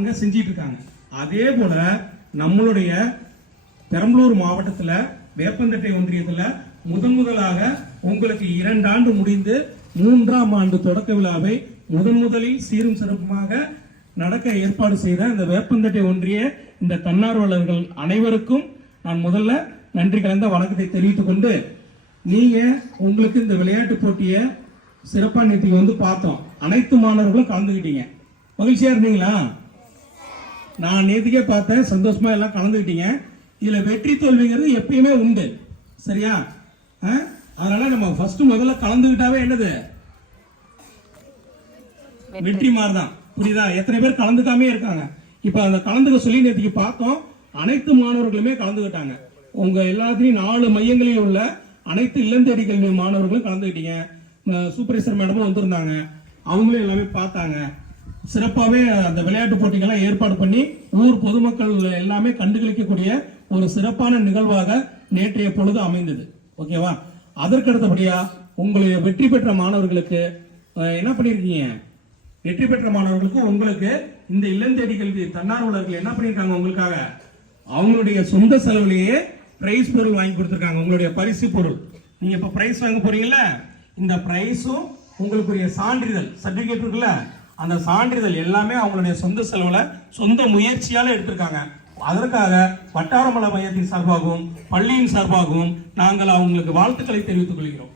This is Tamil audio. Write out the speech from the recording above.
அங்க செஞ்சிட்டு இருக்காங்க. அதே போல நம்மளுடைய பெரம்பலூர் மாவட்டத்தில் வேப்பந்தட்டை ஒன்றியத்தில் முதலாக உங்களுக்கு 2 ஆண்டு முடிந்து 3ஆம் ஆண்டு தொடக்க விழாவை முதலில் சீரும் சிறப்புமாக நடக்க ஏற்பாடு செய்த இந்த வேப்பந்தட்டை ஒன்றிய இந்த தன்னார்வலர்கள் அனைவருக்கும் நான் முதல்ல நன்றி கலந்த வணக்கத்தை தெரிவித்துக் கொண்டு, நீங்க உங்களுக்கு இந்த விளையாட்டு போட்டியை சிறப்பா நேற்றுக்கு பார்த்தோம். அனைத்து மாணவர்களும் கலந்துக்கிட்டீங்க. மகிழ்ச்சியா இருந்தீங்களா? நான் நேற்றுக்கே பார்த்தேன், சந்தோஷமா எல்லாம் கலந்துக்கிட்டீங்க. இதுல வெற்றி தோல்விங்கிறது எப்பயுமே உண்டு, சரியா? அதனால நம்ம முதல்ல கலந்துக்கிட்டாவே என்னது வெற்றி மாதிரி தான், புரியுதா? எத்தனை பேர் கலந்துக்காமே இருக்காங்க. இப்ப அந்த கலந்துக்க சொல்லி நேற்றுக்கு பார்த்தோம், அனைத்து மாணவர்களுமே கலந்துக்கிட்டாங்க. உங்க எல்லாத்தையும் 4 மையங்களில் உள்ள அனைத்து இல்லந்தேடி கல்வி மாணவர்களும் கலந்துக்கிட்டீங்க. சூப்பர்வைசர் மேடமும் வந்திருந்தாங்க, அவங்களும் எல்லாமே பார்த்தாங்க. சிறப்பாகவே அந்த விளையாட்டு போட்டிகள்லாம் ஏற்பாடு பண்ணி ஊர் பொதுமக்கள் எல்லாமே கண்டுகளிக்கக்கூடிய ஒரு சிறப்பான நிகழ்வாக நேற்றைய பொழுது அமைந்தது. ஓகேவா? அதற்கு அடுத்தபடியா உங்களுடைய வெற்றி பெற்ற மாணவர்களுக்கு என்ன பண்ணிருக்கீங்க? வெற்றி பெற்ற மாணவர்களுக்கு உங்களுக்கு இந்த இல்லந்தேடி கல்வி தன்னார்வலர்கள் என்ன பண்ணிருக்காங்க? உங்களுக்காக அவங்களுடைய சொந்த செலவுலேயே பிரைஸ் பொருள் வாங்கி கொடுத்துருக்காங்க. உங்களுடைய பரிசு பொருள், நீங்க இப்ப பிரைஸ் வாங்க போறீங்கல்ல, இந்த பிரைஸும் உங்களுக்குரிய சான்றிதழ் சர்டிபிகேட் இருக்குல்ல, அந்த சான்றிதழ் எல்லாமே அவங்களுடைய சொந்த செலவுல சொந்த முயற்சியால எடுத்திருக்காங்க. அதற்காக வட்டாரமல மையத்தின் சார்பாகவும் பள்ளியின் சார்பாகவும் நாங்கள் அவங்களுக்கு வாழ்த்துக்களை தெரிவித்துக் கொள்கிறோம்.